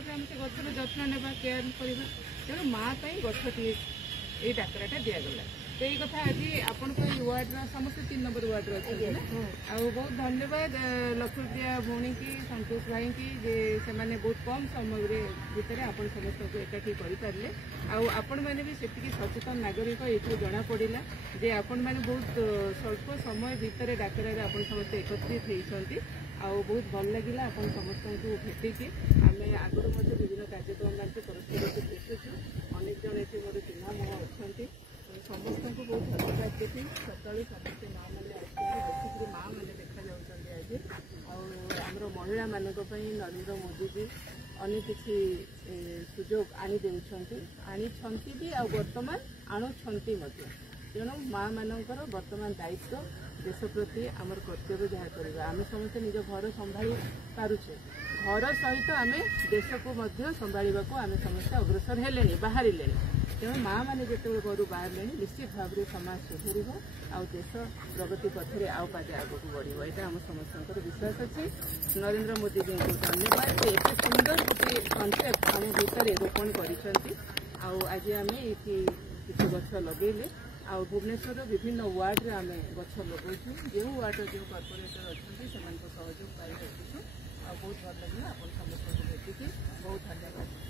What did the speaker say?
तापर आम से गचर जत्न नेबा केयर करवा तेणु माँ गछटी ये डाकराटा दिगला तो ये कथा आज आपण वार्ड समस्त 3 नंबर वार्ड अच्छे ना आ बहुत धन्यवाद लक्ष्मीप्रिया भौणी की संतोष भाई की जे से माने बहुत कम समय भितर आपण समस्त को एकाठी करें आपण मैंने भी सेतिकी सचेतन नागरिक ये जना पड़ा जे आपण मैंने बहुत स्वल्प समय भितर डाकरा आपण समस्त एकत्रित होती बहुत भल लगे आपण समस्त को भेटिकी आम आगुरी विभिन्न कार्यक्रम मान परस्पर को भेटुचु अनेक जन ये मोर चिन्ह मुह अच्छा समस्त को बहुत धन्यवाद देती सका समस्ते माँ मैंने आसिक माँ मैंने देखा आज आमर महिला मान नरेंद्र मोदी जी अनेक किसी सुजोग आनी भी आ बर्तमान आणुंट तेणु माँ मानकर बर्तमान दायित्व देश प्रति आमर कर्तव्य जहाँ करवा आम समस्ते निज घर संभाली पारुचे घर सहित आम देश को संभाळा आम समस्ते अग्रसर हेले बाहर तेणु माँ मैंने जिते घर बाहर निश्चित भाव में समाज सुधर आ देश प्रगति पथरे आउ पादे आगक बढ़ यहाँ आम समस्त विश्वास अच्छे नरेंद्र मोदी जी को धन्यवाद एत सुंदर गोटे कनसेप्ट आम भितर रोपण आज आम ये किसी गछ लगे आ भुवनेश्वर विभिन्न वार्ड रे आम गछ लगुचु जो वार्ड जो कॉर्पोरेटर अच्छा से सहयोग पाई बहुत भल लगे आप समस्त को भेटिकी बहुत धन्यवाद।